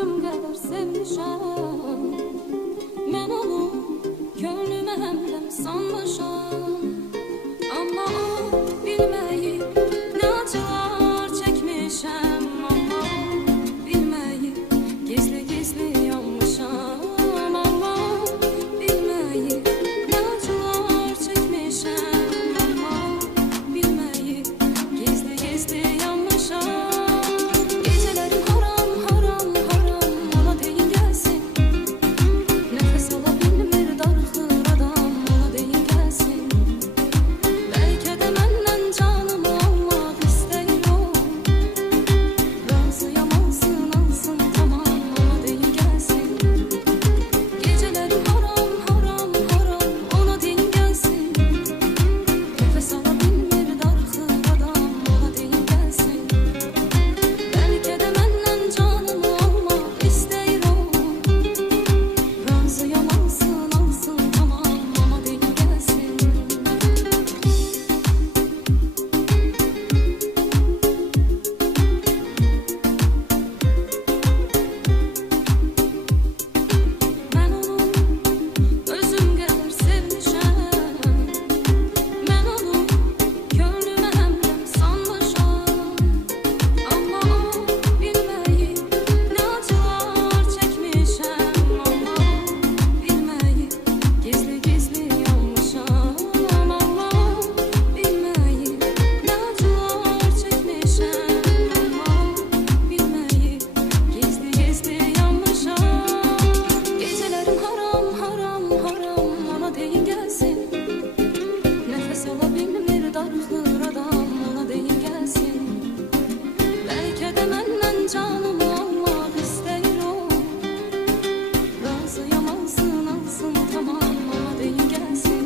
özüm qədər sevmişəm. Mən onu könlümə həmdəm sanmışam. Amma o bilməyib nə acılar çəkmişəm. Amma o bilməyib gizli-gizli yanmışam. Amma o bilməyib nə acılar çəkmişəm. Amma o bilməyib gizli-gizli yanmışam. Gecələrim haram, haram, haram ona deyin gəlsin. Nəfəs ala bilmir darıxır adam ona deyin gəlsin. Bəlkə də məndən canımı almaq istəyir o. Razıyam alsın, alsın tamam ona deyin gəlsin. Gecələrim haram, haram, haram ona deyin gəlsin. Nəfəs ala bilmir darıxır adam ona deyin gəlsin. Bəlkə də məndən canımı almaq istəyir o. Razıyam alsın, alsın tamam ona deyin gəlsin. Mən onu özüm qədər sevmişəm. Mən onu könlümə həmdəm sanmışam. Amma o bilməyib nə acılar çəkmişəm. Amma o bilməyib gizli-gizli yanmışam. Amma o bilməyib nə acılar çəkmişəm. Amma o bilməyib gizli-gizli yanmışam. Gecələrim haram, haram, haram ona deyin gəlsin. Nəfəs ala bilmir darıxır adam ona deyin gəlsin. Bəlkə də məndən canımı almaq istəyir o. Razıyam alsın, alsın tamam ona deyin gəlsin.